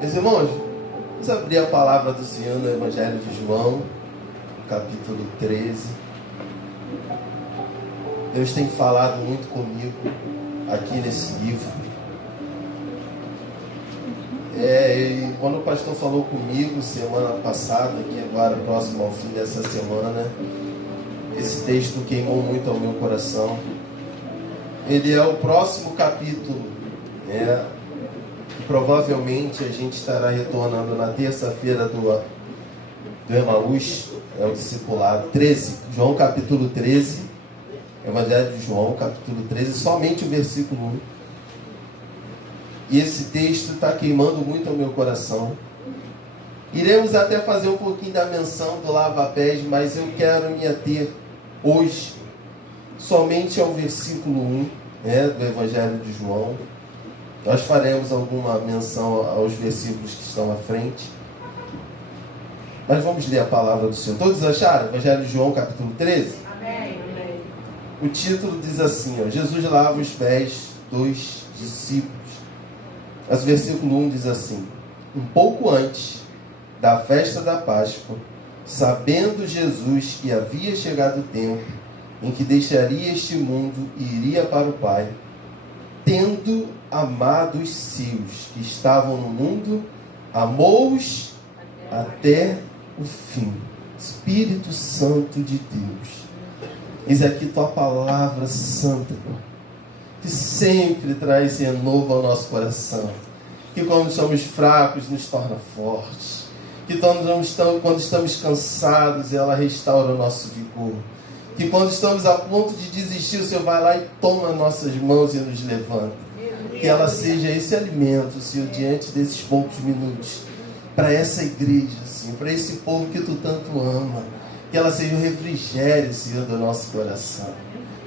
Meus irmãos, vamos abrir a palavra do Senhor no Evangelho de João, capítulo 13. Deus tem falado muito comigo aqui nesse livro. E quando o pastor falou comigo semana passada, aqui agora próximo ao fim dessa semana, esse texto queimou muito ao meu coração. Ele é o próximo capítulo, que provavelmente a gente estará retornando na terça-feira do Emaús, é o discipulado 13, João capítulo 13, Evangelho de João capítulo 13, somente o versículo 1. E esse texto está queimando muito ao meu coração. Iremos até fazer um pouquinho da menção do lava-pés, mas eu quero me ater hoje somente ao versículo 1, do Evangelho de João. Nós faremos alguma menção aos versículos que estão à frente. Mas vamos ler a palavra do Senhor. Todos acharam? Evangelho de João, capítulo 13? Amém. O título diz assim, Jesus lava os pés dos discípulos. Mas o versículo 1 diz assim: um pouco antes da festa da Páscoa, sabendo Jesus que havia chegado o tempo em que deixaria este mundo e iria para o Pai, tendo amado os seus que estavam no mundo, amou-os até o fim. Espírito Santo de Deus, eis aqui tua palavra santa, que sempre traz renovo ao nosso coração, que quando somos fracos nos torna fortes, que quando estamos cansados ela restaura o nosso vigor, que quando estamos a ponto de desistir o Senhor vai lá e toma nossas mãos e nos levanta. Que ela seja esse alimento, Senhor, diante desses poucos minutos, para essa igreja, Senhor, para esse povo que tu tanto ama, que ela seja um refrigério, Senhor, do nosso coração.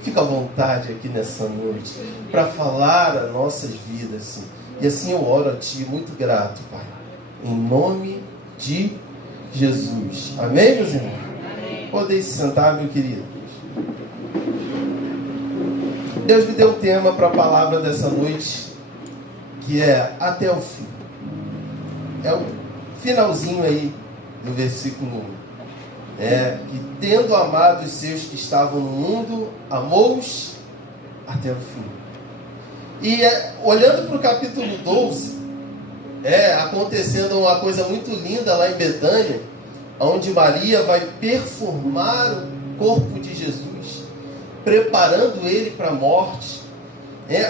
Fica à vontade aqui nessa noite, para falar as nossas vidas, Senhor. E assim eu oro a Ti, muito grato, Pai, em nome de Jesus. Amém, meus irmãos? Podem se sentar, meu querido. Deus me deu um tema para a palavra dessa noite, que é até o fim. É o finalzinho aí do versículo 1. Que tendo amado os seus que estavam no mundo, amou-os até o fim. E olhando para o capítulo 12, acontecendo uma coisa muito linda lá em Betânia, onde Maria vai perfumar o corpo de Jesus, preparando ele para a morte.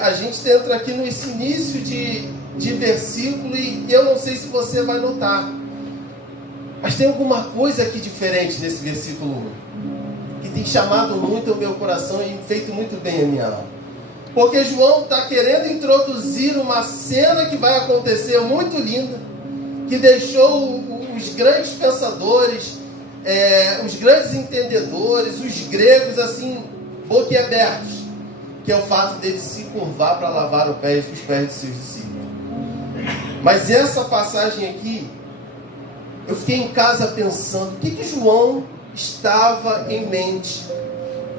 A gente entra aqui nesse início de versículo e eu não sei se você vai notar, mas tem alguma coisa aqui diferente nesse versículo 1, que tem chamado muito o meu coração e feito muito bem a minha alma. Porque João está querendo introduzir uma cena que vai acontecer muito linda, que deixou os grandes pensadores, os grandes entendedores, os gregos assim, boquiabertos, que é o fato dele se curvar para lavar os pés dos seus discípulos. Mas essa passagem aqui, eu fiquei em casa pensando, o que João estava em mente,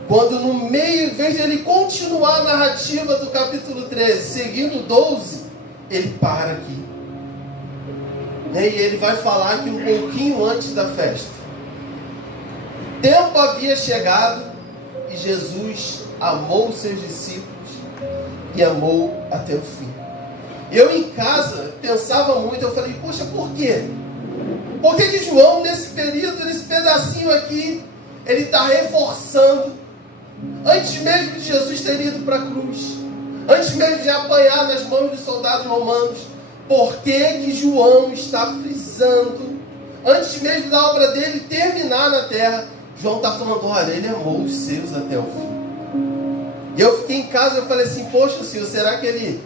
quando no meio, em vez de ele continuar a narrativa do capítulo 13, seguindo o 12, ele para aqui. E ele vai falar que um pouquinho antes da festa, o tempo havia chegado e Jesus amou os seus discípulos e amou até o fim. Eu em casa pensava muito, eu falei, poxa, por quê? Por que João, nesse período, nesse pedacinho aqui, ele está reforçando, antes mesmo de Jesus ter ido para a cruz, antes mesmo de apanhar nas mãos dos soldados romanos, por que João está frisando, antes mesmo da obra dele terminar na terra, João está falando, olha, ele amou os seus até o fim. E eu fiquei em casa, eu falei assim, poxa Senhor, será que ele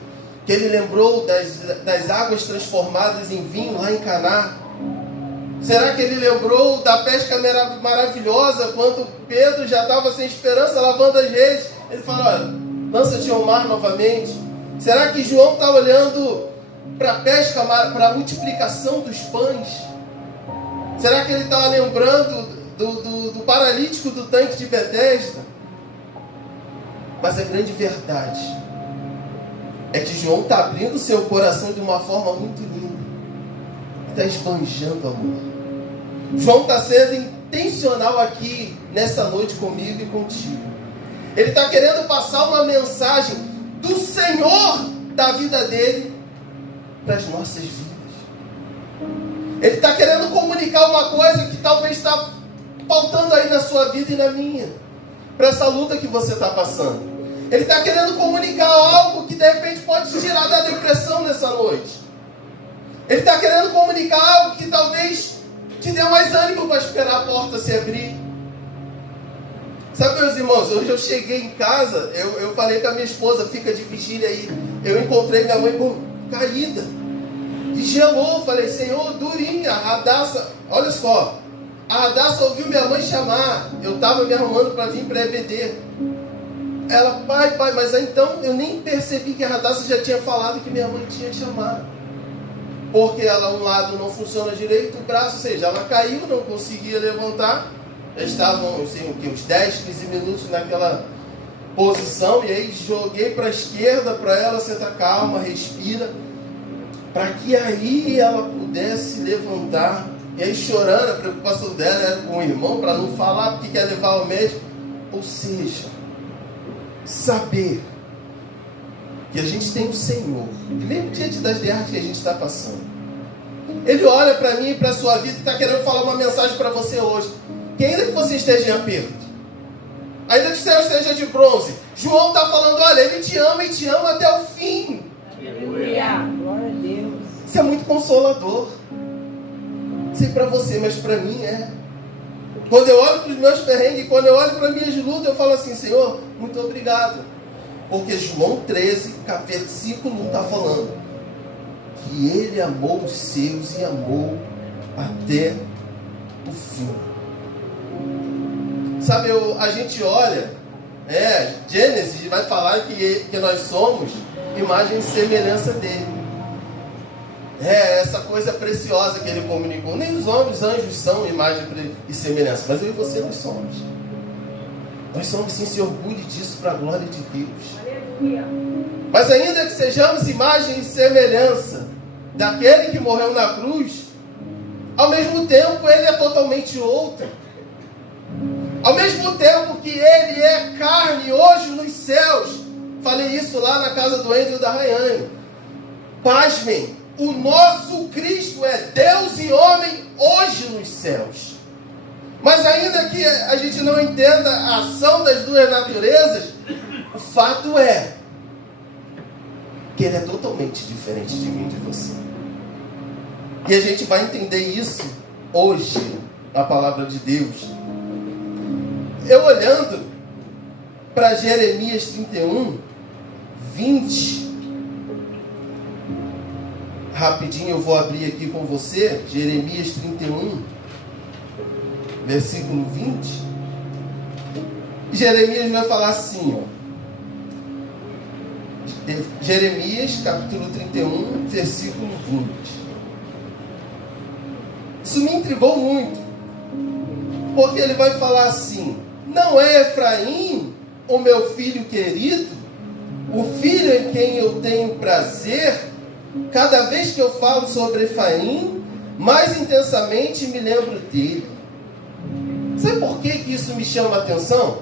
lembrou das águas transformadas em vinho lá em Caná? Será que ele lembrou da pesca maravilhosa, quando Pedro já estava sem esperança, lavando as redes? Ele falou, olha, lança-te ao mar novamente. Será que João está olhando para a pesca, para a multiplicação dos pães? Será que ele estava lembrando do paralítico do tanque de Betesda? Mas a grande verdade é que João está abrindo seu coração de uma forma muito linda. está esbanjando amor. João está sendo intencional aqui, nessa noite, comigo e contigo. Ele está querendo passar uma mensagem do Senhor da vida dele para as nossas vidas. Ele está querendo comunicar uma coisa que talvez está faltando aí na sua vida e na minha, para essa luta que você está passando. Ele está querendo comunicar algo que de repente pode te tirar da depressão nessa noite. Ele está querendo comunicar algo que talvez te dê mais ânimo para esperar a porta se abrir. Sabe, meus irmãos, hoje eu cheguei em casa, eu falei com a minha esposa, fica de vigília aí. Eu encontrei minha mãe caída. E gelou, falei, Senhor, durinha, a Radassa, olha só. A Radassa ouviu minha mãe chamar. Eu estava me arrumando para vir para a EBD. Ela, pai, mas então eu nem percebi que a Radassa já tinha falado que minha mãe tinha chamado. Porque ela, um lado não funciona direito, o braço, ou seja, ela caiu, não conseguia levantar. Já estavam assim, uns 10, 15 minutos naquela posição. E aí joguei para a esquerda para ela sentar, calma, respira. Para que aí ela pudesse levantar. E aí chorando, a preocupação dela era com o irmão, para não falar porque quer levar ao médico. Ou seja, saber que a gente tem o Senhor, e mesmo diante das guerras que a gente está passando, Ele olha para mim e para a sua vida e está querendo falar uma mensagem para você hoje. Que ainda que você esteja em aperto, ainda que o céu esteja de bronze, João está falando, olha, Ele te ama e te ama até o fim. Aleluia, glória a Deus. Isso é muito consolador. Não sei para você, mas para mim é. Quando eu olho para os meus perrengues, quando eu olho para as minhas lutas, eu falo assim, Senhor, muito obrigado. Porque João 13, versículo 1 está falando que Ele amou os seus e amou até o fim. Sabe, a gente olha, Gênesis vai falar que nós somos imagem e semelhança dele. Essa coisa preciosa que ele comunicou. Nem os homens, anjos são imagem e semelhança, mas eu e você nós somos. Nós somos, sim, se orgulhe disso para a glória de Deus. Aleluia. Mas ainda que sejamos imagem e semelhança daquele que morreu na cruz, ao mesmo tempo ele é totalmente outro. Ao mesmo tempo que ele é carne hoje nos céus. Falei isso lá na casa do Andrew da Rayane. Pasmem, o nosso Cristo é Deus e homem hoje nos céus. Mas ainda que a gente não entenda a ação das duas naturezas, o fato é que Ele é totalmente diferente de mim e de você. E a gente vai entender isso hoje, na palavra de Deus. Eu olhando para Jeremias 31, 20. Rapidinho eu vou abrir aqui com você. Jeremias 31, versículo 20. Jeremias vai falar assim, Jeremias capítulo 31, versículo 20. Isso me intrigou muito, porque ele vai falar assim: não é Efraim o meu filho querido, o filho em quem eu tenho prazer? Cada vez que eu falo sobre Efraim, mais intensamente me lembro dele. Sabe por que isso me chama a atenção?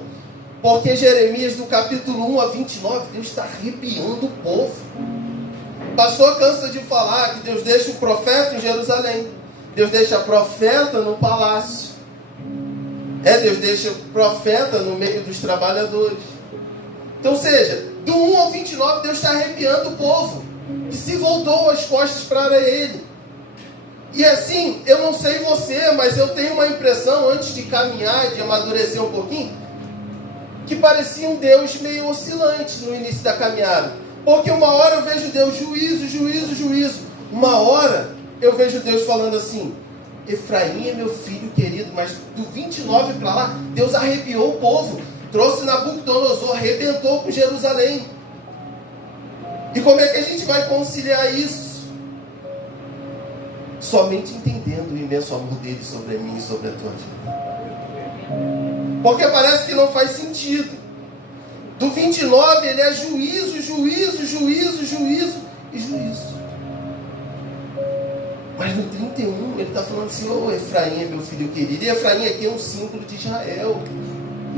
Porque Jeremias, do capítulo 1 a 29, Deus está arrepiando o povo. O pastor cansa de falar que Deus deixa o profeta em Jerusalém, Deus deixa profeta no palácio, Deus deixa o profeta no meio dos trabalhadores. Então, ou seja, do 1 ao 29, Deus está arrepiando o povo, que se voltou as costas para Ele. E assim, eu não sei você, mas eu tenho uma impressão, antes de caminhar, de amadurecer um pouquinho, que parecia um Deus meio oscilante no início da caminhada. Porque uma hora eu vejo Deus juízo, juízo, juízo. Uma hora eu vejo Deus falando assim: Efraim é meu filho querido. Mas do 29 para lá, Deus arrepiou o povo, trouxe Nabucodonosor, arrebentou com Jerusalém. E como é que a gente vai conciliar isso? Somente entendendo o imenso amor dele sobre mim e sobre a tua vida. Porque parece que não faz sentido. Do 29 ele é juízo, juízo, juízo, juízo e juízo. Mas no 31 ele está falando assim: ô Efraim é meu filho querido. E Efraim aqui é um símbolo de Israel.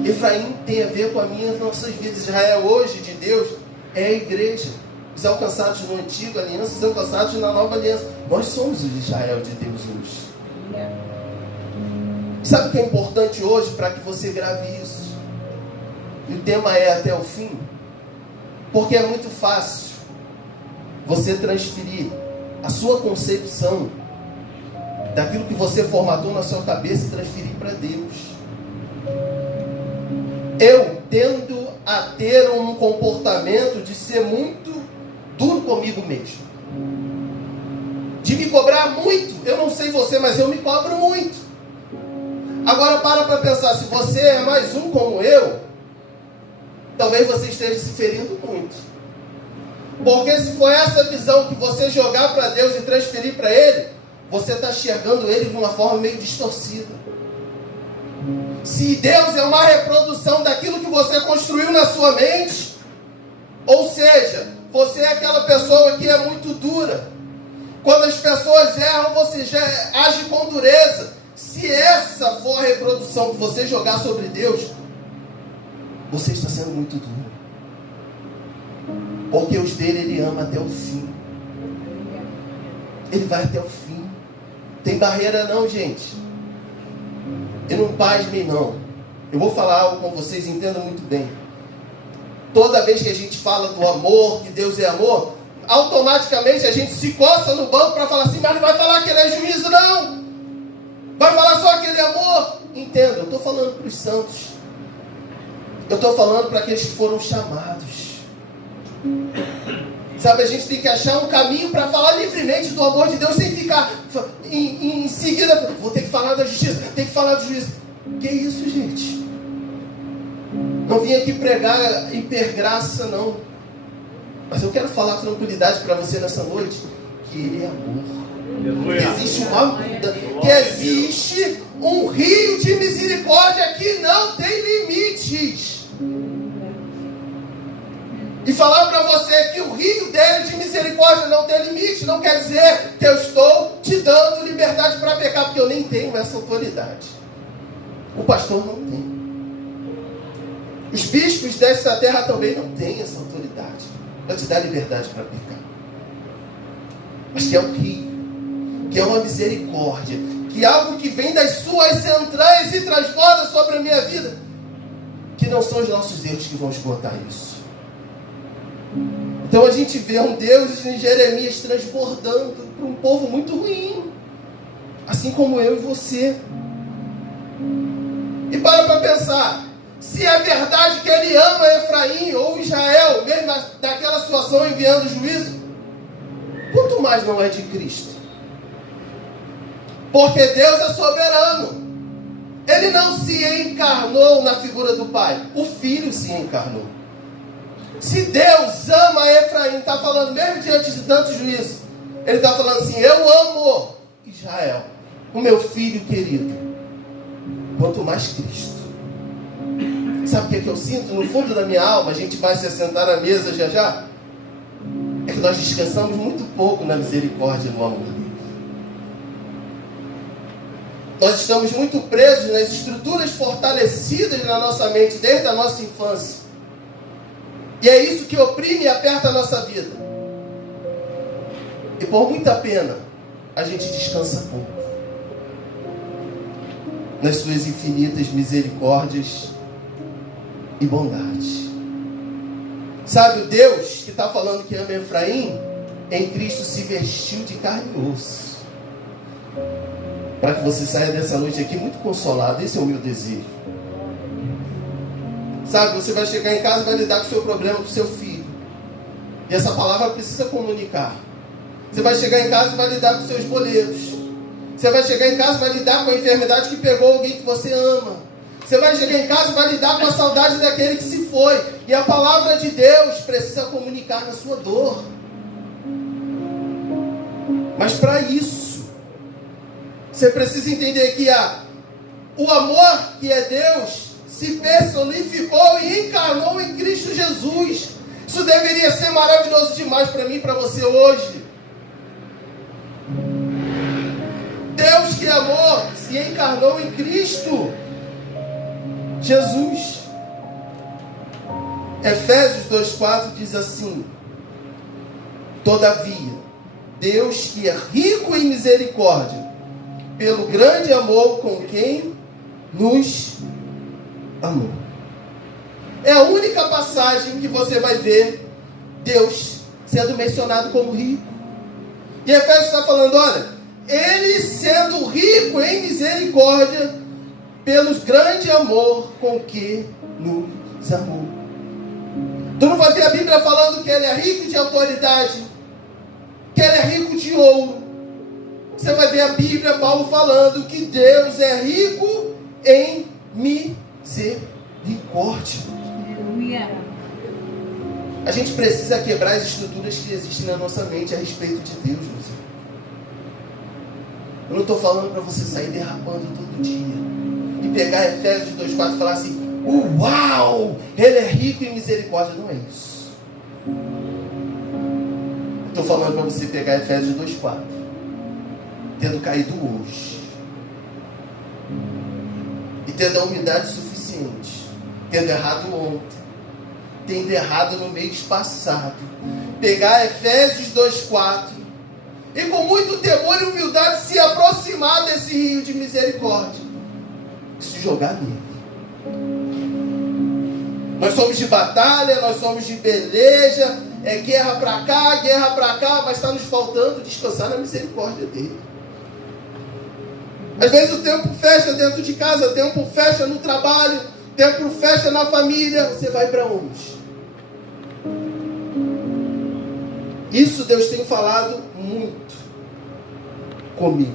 Efraim tem a ver com as nossas vidas. Israel hoje de Deus é a igreja. Os alcançados no Antigo Aliança, os alcançados na Nova Aliança. Nós somos o Israel de Deus hoje. Sabe o que é importante hoje para que você grave isso? E o tema é até o fim. Porque é muito fácil você transferir a sua concepção daquilo que você formatou na sua cabeça e transferir para Deus. Eu tendo a ter um comportamento de ser muito duro comigo mesmo, de me cobrar muito. Eu não sei você, mas eu me cobro muito. Agora para pensar, se você é mais um como eu, talvez você esteja se ferindo muito. Porque se for essa visão que você jogar para Deus e transferir para Ele, você está enxergando Ele de uma forma meio distorcida. Se Deus é uma reprodução daquilo que você construiu na sua mente, ou seja, você é aquela pessoa que é muito dura. Quando as pessoas erram, você já age com dureza. Se essa for a reprodução que você jogar sobre Deus, você está sendo muito duro. Porque os dele Ele ama até o fim. Ele vai até o fim. Tem barreira não, gente. E não pasmem não. Eu vou falar algo com vocês, entendam muito bem. Toda vez que a gente fala do amor, que Deus é amor, automaticamente a gente se coça no banco para falar assim: mas não vai falar que Ele é juízo não. Vai falar só que Ele é amor. Entenda, eu estou falando para os santos. Eu estou falando para aqueles que foram chamados. Sabe, a gente tem que achar um caminho para falar livremente do amor de Deus, sem ficar em seguida, vou ter que falar da justiça, tem que falar do juízo. Que isso, gente? Não vim aqui pregar hipergraça, não. Mas eu quero falar tranquilidade para você nessa noite, que Ele é amor. Que existe um rio de misericórdia que não tem limites. E falar para você que o rio dele de misericórdia não tem limite, não quer dizer que eu estou te dando liberdade para pecar, porque eu nem tenho essa autoridade. O pastor não tem. Os bispos dessa terra também não têm essa autoridade para te dar liberdade para pecar. Mas que é um rio, que é uma misericórdia, que é algo que vem das suas entranhas e transborda sobre a minha vida, que não são os nossos erros que vão esgotar isso. Então a gente vê um Deus em Jeremias transbordando para um povo muito ruim, assim como eu e você. E para pensar, se é verdade que Ele ama Efraim ou Israel, mesmo daquela situação enviando juízo, quanto mais não é de Cristo? Porque Deus é soberano. Ele não se encarnou na figura do Pai, o Filho se encarnou. Se Deus ama Efraim, está falando mesmo diante de tanto juízo, Ele está falando assim: eu amo Israel, o meu filho querido, quanto mais Cristo. Sabe o que eu sinto no fundo da minha alma? A gente vai se assentar à mesa já já. É que nós descansamos muito pouco na misericórdia e no amor dele. Nós estamos muito presos nas estruturas fortalecidas na nossa mente desde a nossa infância. E é isso que oprime e aperta a nossa vida. E por muita pena, a gente descansa pouco nas suas infinitas misericórdias e bondade. Sabe, o Deus que está falando que ama Efraim, em Cristo se vestiu de carne e osso. Para que você saia dessa noite aqui muito consolado. Esse é o meu desejo. Sabe, você vai chegar em casa e vai lidar com o seu problema, com o seu filho. E essa palavra precisa comunicar. Você vai chegar em casa e vai lidar com os seus boletos. Você vai chegar em casa e vai lidar com a enfermidade que pegou alguém que você ama. Você vai chegar em casa e vai lidar com a saudade daquele que se foi. E a palavra de Deus precisa comunicar na sua dor. Mas para isso, você precisa entender que o amor que é Deus se personificou e encarnou em Cristo Jesus. Isso deveria ser maravilhoso demais para mim e para você hoje. Deus que é amor se encarnou em Cristo Jesus. Efésios 2,4 diz assim: todavia, Deus que é rico em misericórdia, pelo grande amor com quem nos amou. É a única passagem que você vai ver Deus sendo mencionado como rico. E Efésios está falando, olha, Ele sendo rico em misericórdia, pelo grande amor com que nos amou. Tu não vai ver a Bíblia falando que Ele é rico de autoridade, que Ele é rico de ouro. Você vai ver a Bíblia, Paulo falando que Deus é rico em misericórdia. A gente precisa quebrar as estruturas que existem na nossa mente a respeito de Deus, meus irmãos. Eu não estou falando para você sair derrapando todo dia e pegar Efésios 2,4 e falar assim: uau, Ele é rico em misericórdia. Não é isso. Estou falando para você pegar Efésios 2,4, tendo caído hoje e tendo a humildade suficiente, tendo errado ontem, tendo errado no mês passado, pegar Efésios 2,4 e com muito temor e humildade se aproximar desse rio de misericórdia e se jogar nele. Nós somos de batalha, nós somos de peleja, é guerra para cá, mas está nos faltando descansar na misericórdia dele. Às vezes o tempo fecha dentro de casa, o tempo fecha no trabalho, o tempo fecha na família. Você vai para onde? Isso Deus tem falado muito comigo.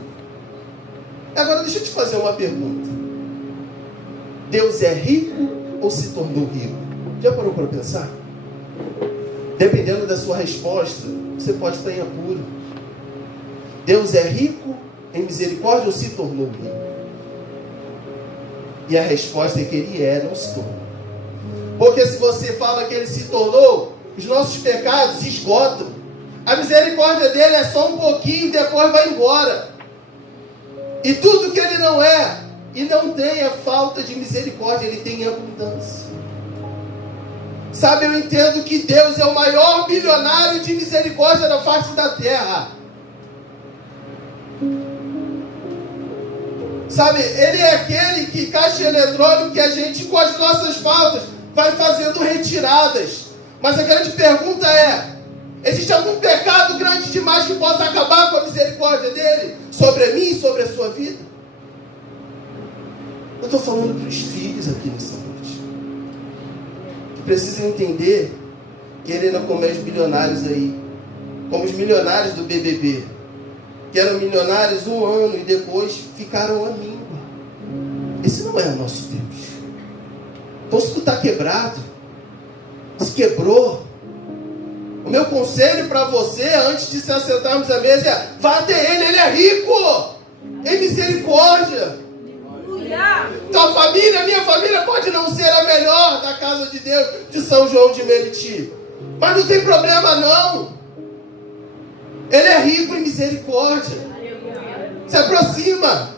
Agora deixa eu te fazer uma pergunta. Deus é rico ou se tornou rico? Já parou para pensar? Dependendo da sua resposta, você pode estar em apuro. Deus é rico em misericórdia ou se tornou rico? E a resposta é que Ele não se tornou. Porque se você fala que Ele se tornou, os nossos pecados esgotam. A misericórdia dele é só um pouquinho e depois vai embora. E tudo que Ele não é e não tem é falta de misericórdia, Ele tem abundância. Sabe, eu entendo que Deus é o maior bilionário de misericórdia da face da terra. Sabe, Ele é aquele que caixa eletrônico que a gente, com as nossas faltas, vai fazendo retiradas. Mas a grande pergunta é: existe algum pecado grande demais que possa acabar com a misericórdia dele sobre mim e sobre a sua vida? Eu estou falando para os filhos aqui nessa noite, que precisam entender que Ele não como os bilionários aí, como os milionários do BBB, que eram milionários um ano e depois ficaram à míngua. Esse não é o nosso Deus. Então, se tu está quebrado, se quebrou, o meu conselho para você, antes de se assentarmos à mesa, é: vá até Ele, Ele é rico em misericórdia. Tua família, minha família pode não ser a melhor da casa de Deus de São João de Meriti, mas não tem problema não. Ele é rico em misericórdia. Se aproxima,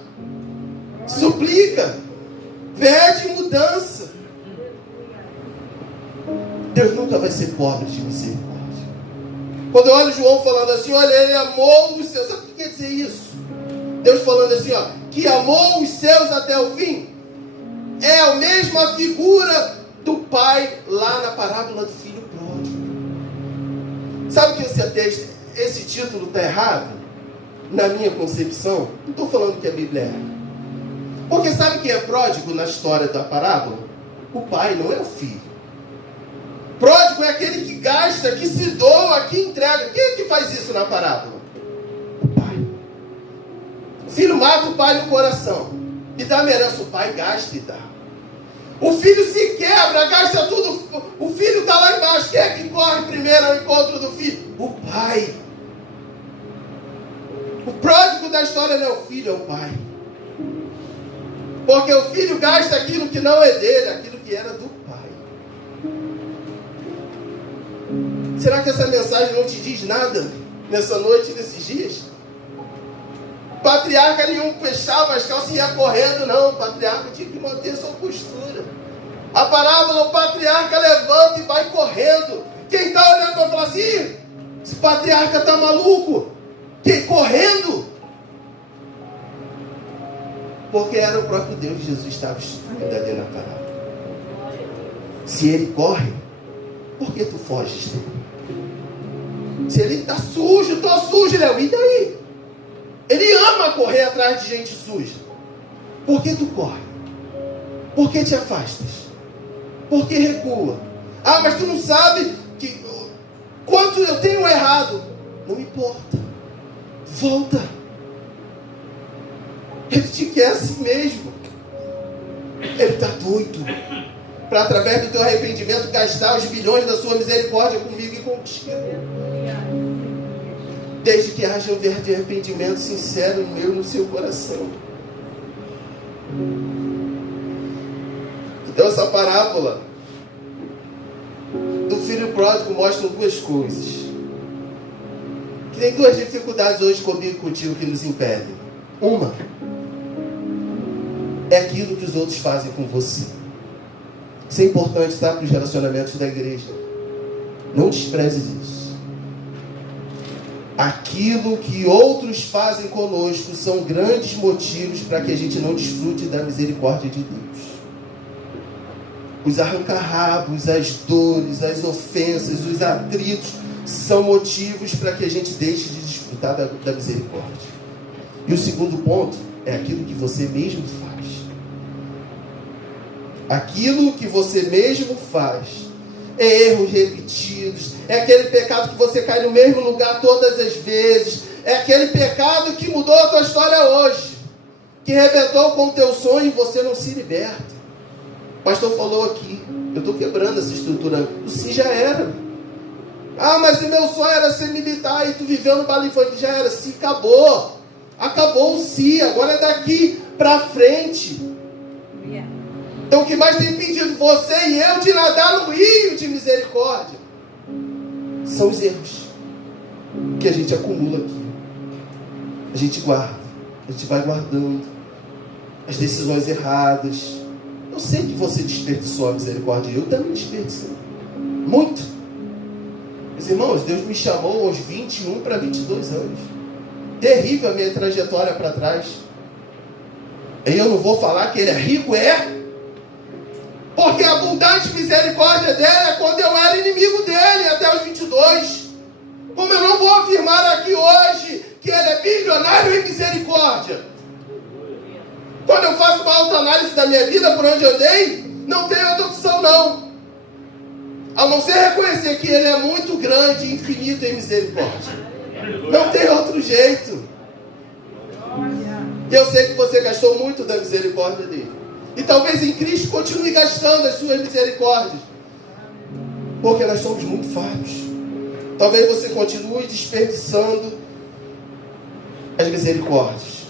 suplica, pede mudança. Deus nunca vai ser pobre de misericórdia. Quando eu olho João falando assim, olha, Ele amou os seus. Sabe o que quer dizer isso? Deus falando assim, ó, que amou os seus até o fim. É a mesma figura do pai lá na parábola do filho pródigo. Sabe que esse título está errado? Na minha concepção, não estou falando que a Bíblia é. Porque sabe quem é pródigo na história da parábola? O pai, não é o filho. Pródigo é aquele que gasta, que se doa, que entrega. Quem é que faz isso na parábola? O pai. O filho mata o pai no coração e dá uma herança. O pai gasta e dá. O filho se quebra, gasta tudo. O filho está lá embaixo. Quem é que corre primeiro ao encontro do filho? O pai. O pródigo da história não é o filho, é o pai. Porque o filho gasta aquilo que não é dele, aquilo que era do pai. Será que essa mensagem não te diz nada nessa noite, nesses dias? Patriarca nenhum fechava as calças e ia correndo, não. O patriarca tinha que manter sua postura. A parábola, o patriarca levanta e vai correndo. Quem está olhando vai falar assim: esse patriarca está maluco. Quem correndo? Porque era o próprio Deus. Jesus estava instruindo ali na parábola. Se ele corre, por que tu foges dele? Se ele está sujo, estou sujo, Léo, e daí? Ele ama correr atrás de gente suja. Por que tu corre? Por que te afastas? Por que recua? Ah, mas tu não sabe que quanto eu tenho errado. Não importa. Volta. Ele te quer assim mesmo. Ele está doido para, através do teu arrependimento, gastar os bilhões da sua misericórdia comigo e contigo. Desde que haja um verdadeiro arrependimento sincero no meu e no seu coração. Então essa parábola do filho pródigo mostra duas coisas. Que tem duas dificuldades hoje comigo e contigo que nos impedem. Uma é aquilo que os outros fazem com você. Isso é importante, tá? Para os relacionamentos da igreja. Não despreze isso. Aquilo que outros fazem conosco são grandes motivos para que a gente não desfrute da misericórdia de Deus. Os arranca-rabos, as dores, as ofensas, os atritos são motivos para que a gente deixe de desfrutar da misericórdia. E o segundo ponto é aquilo que você mesmo faz. Aquilo que você mesmo faz. É erros repetidos, é aquele pecado que você cai no mesmo lugar todas as vezes, é aquele pecado que mudou a tua história hoje, que arrebentou com o teu sonho e você não se liberta. O pastor falou aqui, eu estou quebrando essa estrutura. O si já era. Ah, mas o meu sonho era ser militar e tu viveu no baile infantil. Já era, si acabou. Acabou o si, agora é daqui para frente. Então o que mais tem impedido você e eu de nadar no rio de misericórdia são os erros que a gente acumula aqui. A gente guarda, a gente vai guardando as decisões erradas. Eu sei que você desperdiçou a misericórdia, eu também desperdicei muito. Meus irmãos, Deus me chamou aos 21 para 22 anos. Terrível a minha trajetória para trás. E eu não vou falar que ele é rico, porque a abundante misericórdia dele é quando eu era inimigo dele, até os 22. Como eu não vou afirmar aqui hoje que ele é bilionário em misericórdia. Quando eu faço uma autoanálise da minha vida, por onde eu andei, não tem outra opção não. A não ser reconhecer que ele é muito grande e infinito em misericórdia. Não tem outro jeito. E eu sei que você gastou muito da misericórdia dele. E talvez em Cristo continue gastando as suas misericórdias. Porque nós somos muito falhos. Talvez você continue desperdiçando as misericórdias.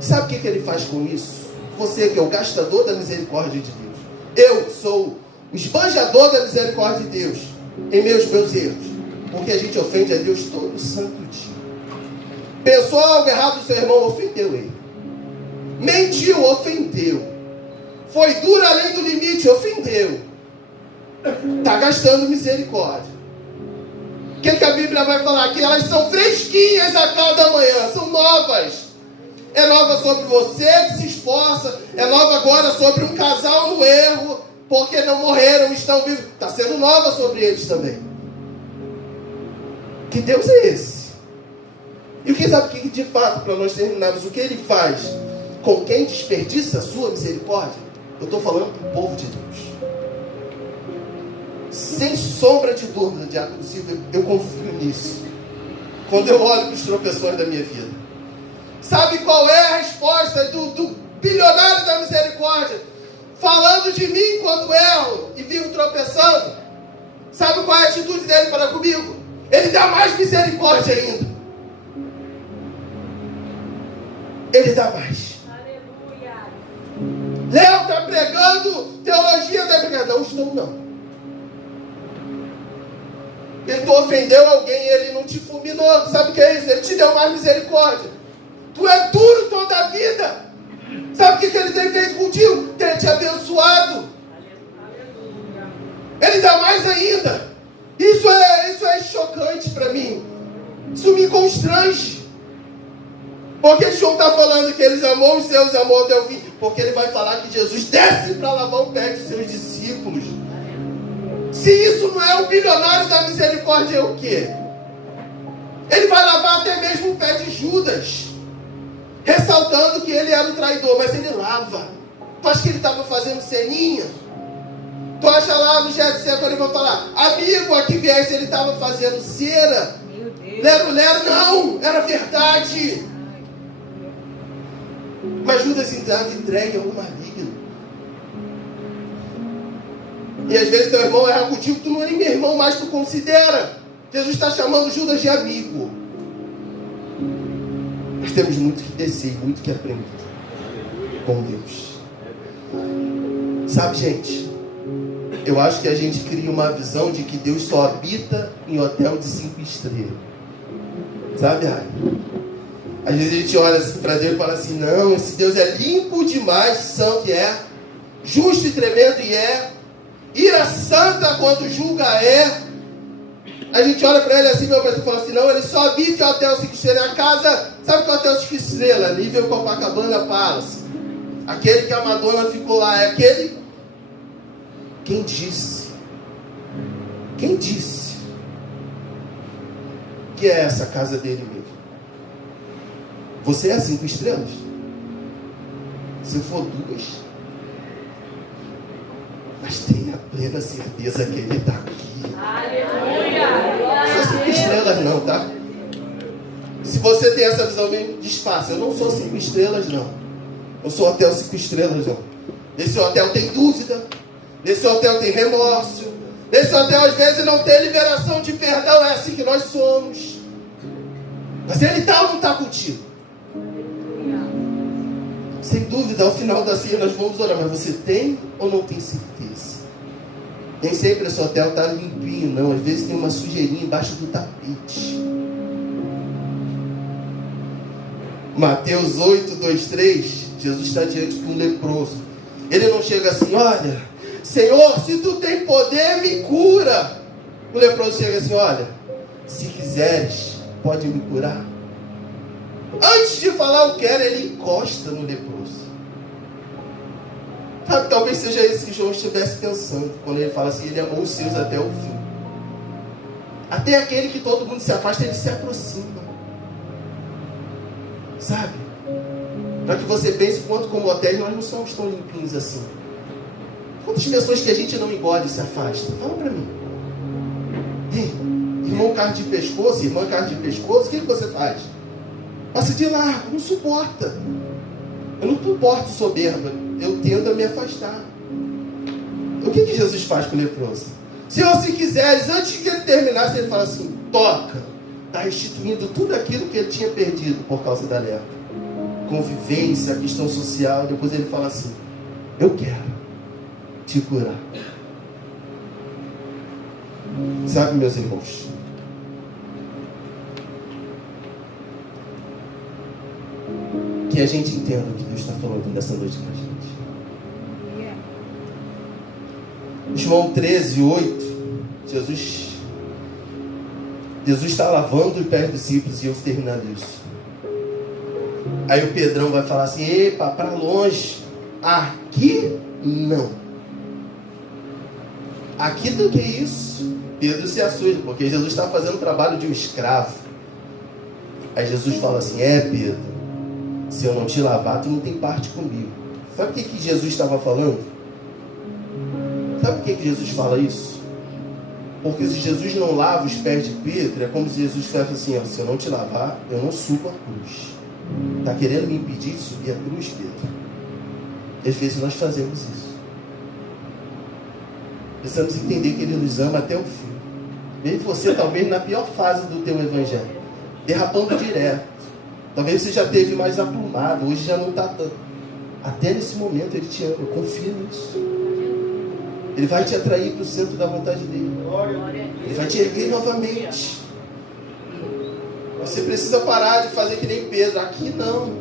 Sabe o que ele faz com isso? Você que é o gastador da misericórdia de Deus. Eu sou o esbanjador da misericórdia de Deus em meus erros. Porque a gente ofende a Deus todo santo dia. Pensou algo errado do seu irmão, ofendeu ele. Mentiu, ofendeu. Foi duro além do limite, ofendeu. Está gastando misericórdia. O que a Bíblia vai falar? Que elas são fresquinhas a cada manhã, são novas. É nova sobre você que se esforça. É nova agora sobre um casal no erro, porque não morreram, estão vivos. Está sendo nova sobre eles também. Que Deus é esse? E o que sabe que de fato, para nós terminarmos, o que ele faz com quem desperdiça a sua misericórdia? Eu estou falando para o povo de Deus. Sem sombra de dúvida, Diácono Silva, eu confio nisso. Quando eu olho para os tropeções da minha vida. Sabe qual é a resposta do bilionário da misericórdia? Falando de mim quando erro e vivo tropeçando. Sabe qual é a atitude dele para comigo? Ele dá mais misericórdia ainda. Ele dá mais. Léo está pregando teologia da pregada. Não estou não. Ele tu ofendeu alguém e ele não te fulminou. Sabe o que é isso? Ele te deu mais misericórdia. Tu é duro toda a vida. Sabe o que ele tem feito contigo? Tem te abençoado. Ele dá mais ainda. Isso é chocante para mim. Isso me constrange. Porque João está falando que eles amou os seus, amou até o fim. Porque ele vai falar que Jesus desce para lavar o pé dos seus discípulos. Se isso não é o bilionário da misericórdia, é o quê? Ele vai lavar até mesmo o pé de Judas, ressaltando que ele era o traidor, mas ele lava. Tu acha que ele estava fazendo ceninha? Tu acha lá no Getsemane, ele vai falar, amigo, aqui viesse, ele estava fazendo cera? Lero, não, era verdade. Mas Judas estava entregue ao maligno. E às vezes teu irmão erra contigo, tu não é nem meu irmão, mas tu considera. Jesus está chamando Judas de amigo. Nós temos muito que descer, muito que aprender com Deus. Sabe, gente, eu acho que a gente cria uma visão de que Deus só habita em hotel de 5 estrelas. Sabe, Rai? Às vezes a gente olha para Deus e fala assim, não, esse Deus é limpo demais, santo é, justo e tremendo e é, ira santa quando julga é. A gente olha para ele assim, meu pai, e fala assim, não, ele só habita em hotel 5 estrelas. A casa, sabe que é o hotel 5 estrelas? Nível Copacabana Palace. Aquele que a Madonna ficou lá, é aquele. Quem disse? Quem disse que é essa casa dele mesmo? Você é 5 estrelas? Se for 2, mas tenha plena certeza que ele está aqui. Aleluia! Não sou 5 estrelas não, tá? Se você tem essa visão meio desfácil, eu não sou 5 estrelas não. Eu sou hotel 5 estrelas não. Nesse hotel tem dúvida. Nesse hotel tem remorso. Nesse hotel às vezes não tem liberação de perdão. É assim que nós somos. Mas ele está ou não está contigo? Sem dúvida, ao final da ceia nós vamos orar. Mas você tem ou não tem certeza? Nem sempre esse hotel está limpinho, não. Às vezes tem uma sujeirinha embaixo do tapete. Mateus 8, 2, 3. Jesus está diante de um leproso. Ele não chega assim, olha, Senhor, se tu tem poder, me cura. O leproso chega assim, olha, se quiseres, pode me curar. Antes de falar o que era, ele encosta no leproso. Sabe, talvez seja isso que João estivesse pensando quando ele fala assim, ele amou os seus até o fim. Até aquele que todo mundo se afasta, ele se aproxima. Sabe? Para que você pense quanto como hotéis nós não somos tão limpinhos assim. Quantas pessoas que a gente não engole se afasta? Fala para mim. Ei, irmão carne de pescoço, irmã carne de pescoço, o que você faz? Passa de largo, não suporta. Eu não suporto soberba. Eu tendo a me afastar. O que Jesus faz com o leproso? Senhor, se quiseres, antes que ele terminasse, ele fala assim, toca. Está restituindo tudo aquilo que ele tinha perdido por causa da lepra. Convivência, questão social. Depois ele fala assim, eu quero te curar. Sabe, meus irmãos, que a gente entenda o que Deus está falando nessa noite com a gente. João 13, 8, Jesus está lavando os pés dos discípulos e eu terminando isso. Aí o Pedrão vai falar assim, epa, para longe, aqui não. Aqui do que isso? Pedro se assusta, porque Jesus está fazendo o trabalho de um escravo. Aí Jesus fala assim, Pedro, se eu não te lavar, tu não tem parte comigo. Sabe o que Jesus estava falando? Sabe por que Jesus fala isso? Porque se Jesus não lava os pés de Pedro, é como se Jesus falasse assim, ó, se eu não te lavar, eu não subo a cruz. Está querendo me impedir de subir a cruz, Pedro? Às vezes nós fazemos isso. Precisamos entender que Ele nos ama até o fim. Mesmo você talvez na pior fase do teu evangelho, derrapando direto. Talvez você já esteve mais aprumado, hoje já não está tanto. Até nesse momento Ele te ama, confia nisso. Ele vai te atrair para o centro da vontade dEle. Ele vai te erguer novamente. Você precisa parar de fazer que nem Pedro. Aqui não.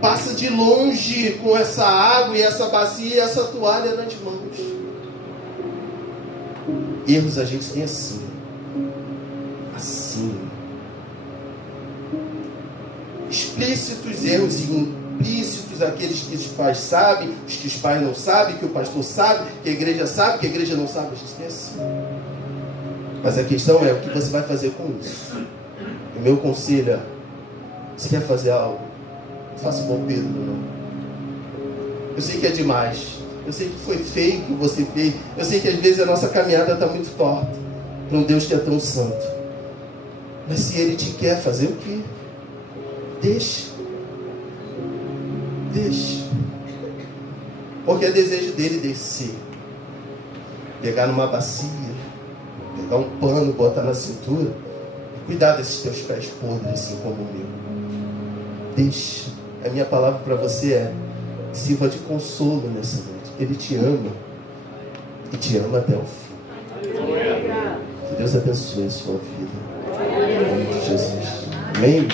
Passa de longe com essa água e essa bacia e essa toalha nas mãos. Erros a gente tem assim. Assim. Explícitos erros e implícitos, aqueles que os pais sabem, os que os pais não sabem, que o pastor sabe, que a igreja sabe, que a igreja não sabe. A gente tem assim. Mas a questão é o que você vai fazer com isso. O meu conselho é: você quer fazer algo? Não faça igual Pedro, não. Eu sei que é demais. Eu sei que foi feio o que você fez. Eu sei que às vezes a nossa caminhada está muito torta para um Deus que é tão santo. Mas se Ele te quer fazer o quê? Deixa. Deixa. Porque é desejo dele descer. Pegar numa bacia, pegar um pano, botar na cintura. Cuidar desses teus pés podres, assim como o meu. Deixa. A minha palavra para você é: sirva de consolo nessa noite. Ele te ama. E te ama até o fim. Que Deus abençoe a sua vida. Em nome de Jesus. Amém?